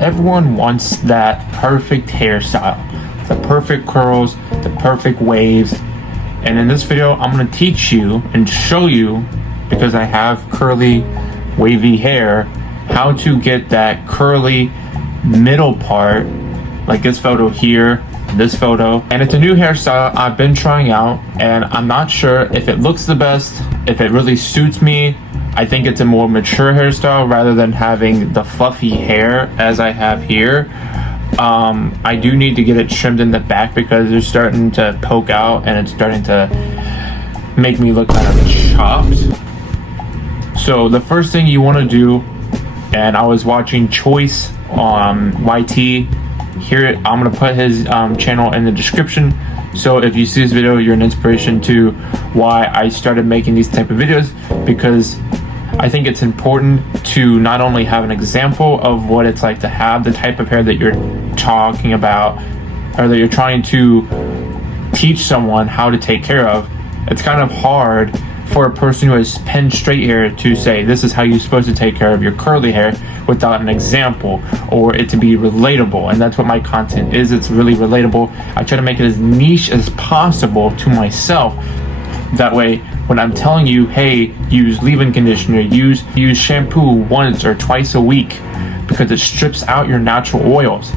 Everyone wants that perfect hairstyle, the perfect curls, the perfect waves. And in this video, I'm going to teach you and show you, because I have curly, wavy hair, how to get that curly middle part, like this photo here, this photo. And it's a new hairstyle I've been trying out, and I'm not sure if it looks the best, if it really suits me. I think it's a more mature hairstyle rather than having the fluffy hair as I have here. I do need to get it trimmed in the back because it's starting to poke out and it's starting to make me look kind of chopped. So the first thing you want to do, and I was watching Choice on YT, here I'm going to put his channel in the description. So if you see this video, you're an inspiration to why I started making these type of videos, because I think it's important to not only have an example of what it's like to have the type of hair that you're talking about, or that you're trying to teach someone how to take care of. It's kind of hard for a person who has pen straight hair to say this is how you're supposed to take care of your curly hair without an example, or it to be relatable. And that's what my content is. It's really relatable. I try to make it as niche as possible to myself. That way, when I'm telling you, hey, use leave-in conditioner, use shampoo once or twice a week, because it strips out your natural oils,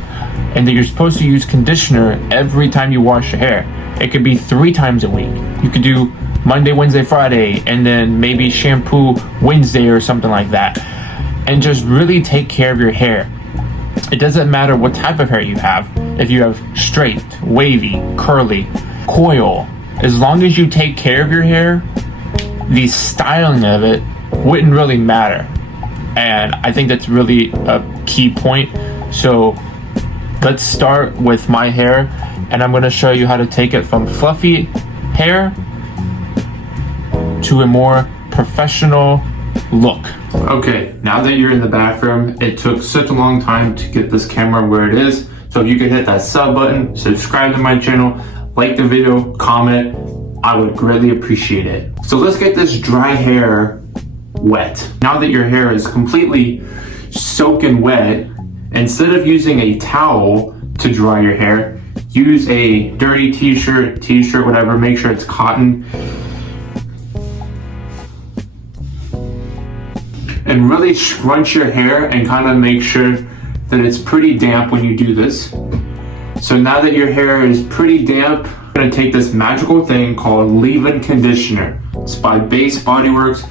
and that you're supposed to use conditioner every time you wash your hair. It could be 3 times a week. You could do Monday, Wednesday, Friday, and then maybe shampoo Wednesday or something like that. And just really take care of your hair. It doesn't matter what type of hair you have. If you have straight, wavy, curly, coil, as long as you take care of your hair, the styling of it wouldn't really matter. And I think that's really a key point. So let's start with my hair, and I'm going to show you how to take it from fluffy hair to a more professional look. Okay, now that you're in the bathroom, it took such a long time to get this camera where it is. So if you could hit that sub button, subscribe to my channel, like the video, comment, I would greatly appreciate it. So let's get this dry hair wet. Now that your hair is completely soaking wet, instead of using a towel to dry your hair, use a dirty t-shirt, whatever, make sure it's cotton. And really scrunch your hair and kind of make sure that it's pretty damp when you do this. So now that your hair is pretty damp, I'm gonna take this magical thing called leave-in conditioner. It's by Base Body Works.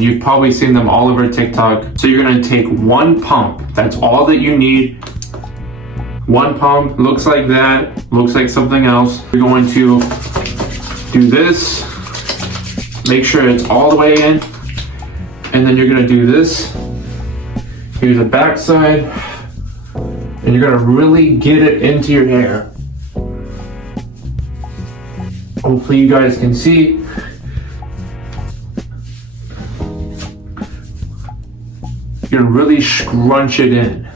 You've probably seen them all over TikTok. So you're gonna take 1 pump. That's all that you need. 1 pump, looks like that, looks like something else. You're going to do this, make sure it's all the way in, and then you're gonna do this. Here's the back side, and you're gonna really get it into your hair. Hopefully you guys can see. You're gonna really scrunch it in.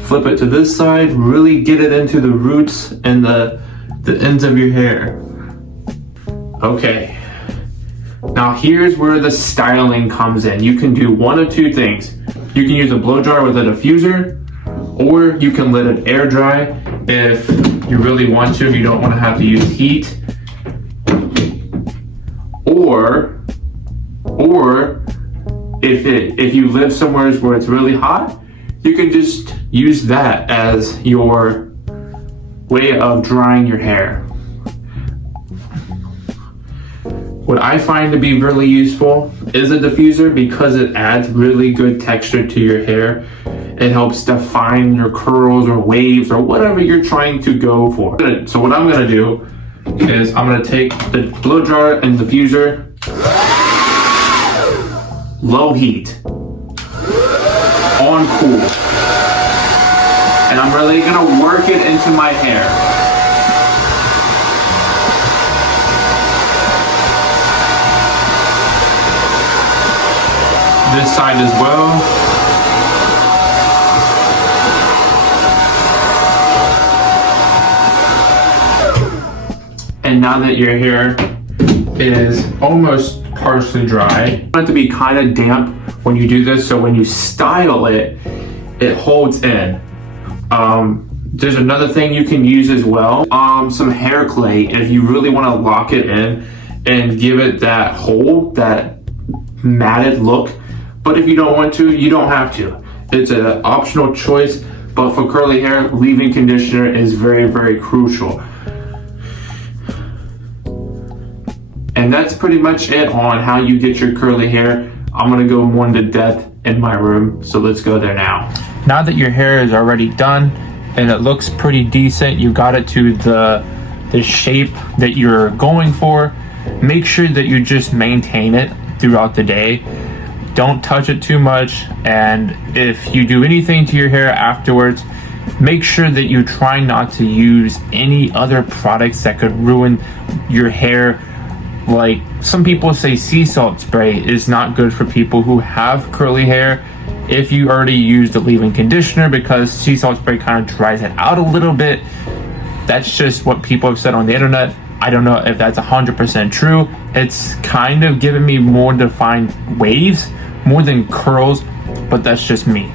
Flip it to this side, really get it into the roots and the ends of your hair. Okay. Now here's where the styling comes in. You can do one of 2 things. You can use a blow dryer with a diffuser, or you can let it air dry if you really want to, if you don't want to have to use heat. Or if you live somewhere where it's really hot, you can just use that as your way of drying your hair. What I find to be really useful is a diffuser, because it adds really good texture to your hair. It helps define your curls or waves or whatever you're trying to go for. So what I'm gonna do is I'm gonna take the blow dryer and diffuser, low heat, on cool, and I'm really gonna work it into my hair. This side as well. And now that your hair is almost partially dry. You want it to be kind of damp when you do this, so when you style it, it holds in. There's another thing you can use as well, some hair clay if you really want to lock it in and give it that hold, that matted look. But if you don't want to, you don't have to. It's an optional choice, but for curly hair, leave-in conditioner is very, very crucial. And that's pretty much it on how you get your curly hair. I'm gonna go more into depth in my room, so let's go there now. Now that your hair is already done and it looks pretty decent, you got it to the shape that you're going for, make sure that you just maintain it throughout the day. Don't touch it too much, and if you do anything to your hair afterwards, make sure that you try not to use any other products that could ruin your hair. Like, some people say sea salt spray is not good for people who have curly hair if you already used a leave-in conditioner, because sea salt spray kind of dries it out a little bit. That's just what people have said on the internet. I don't know if that's 100% true. It's kind of giving me more defined waves more than curls, but that's just me.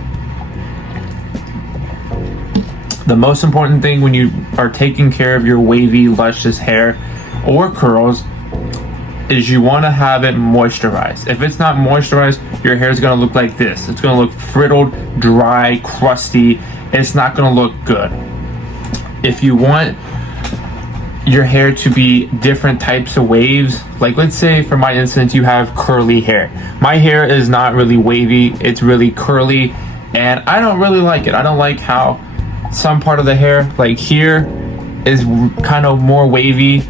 The most important thing when you are taking care of your wavy, luscious hair or curls is you want to have it moisturized. If it's not moisturized, your hair is going to look like this. It's going to look frittled, dry, crusty. It's not going to look good. If you want your hair to be different types of waves, like let's say for my instance, you have curly hair. My hair is not really wavy, it's really curly, and I don't really like it. I don't like how some part of the hair, like here, is kind of more wavy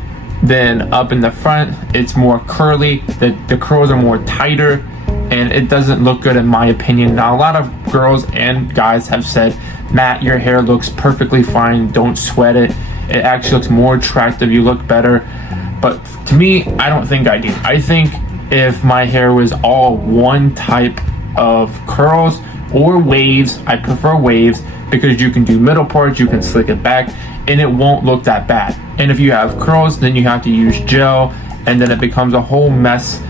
than up in the front. It's more curly, the curls are more tighter, and it doesn't look good in my opinion. Now, a lot of girls and guys have said, Matt, your hair looks perfectly fine, don't sweat it. It actually looks more attractive, you look better. But to me, I don't think I do. I think if my hair was all one type of curls or waves, I prefer waves because you can do middle parts, you can slick it back, and it won't look that bad. And if you have curls, then you have to use gel, and then it becomes a whole mess,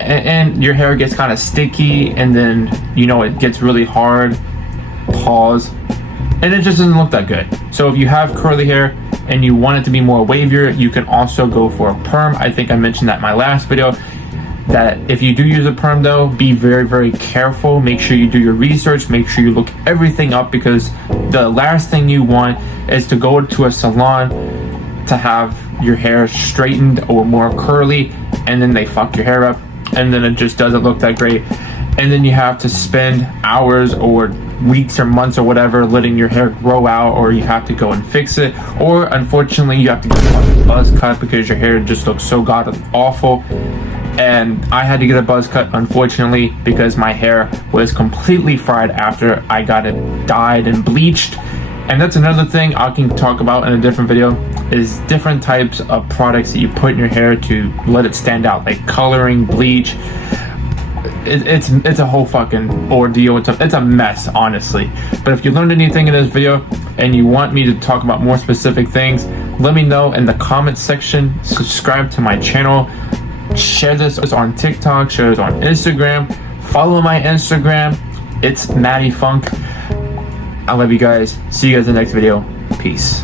and your hair gets kind of sticky, and then, you know, it gets really hard, pause, and it just doesn't look that good. So if you have curly hair and you want it to be more wavier, you can also go for a perm. I think I mentioned that in my last video, that if you do use a perm though, be very, very careful. Make sure you do your research, make sure you look everything up, because the last thing you want is to go to a salon to have your hair straightened or more curly, and then they fuck your hair up, and then it just doesn't look that great. And then you have to spend hours or weeks or months or whatever letting your hair grow out, or you have to go and fix it, or unfortunately you have to get a buzz cut because your hair just looks so god awful. And I had to get a buzz cut, unfortunately, because my hair was completely fried after I got it dyed and bleached. And that's another thing I can talk about in a different video, is different types of products that you put in your hair to let it stand out, like coloring, bleach. It's a whole fucking ordeal. It's a mess, honestly. But if you learned anything in this video and you want me to talk about more specific things, let me know in the comment section. Subscribe to my channel. Share this on TikTok. Share this on Instagram. Follow my Instagram. It's Matty Funk. I love you guys. See you guys in the next video. Peace.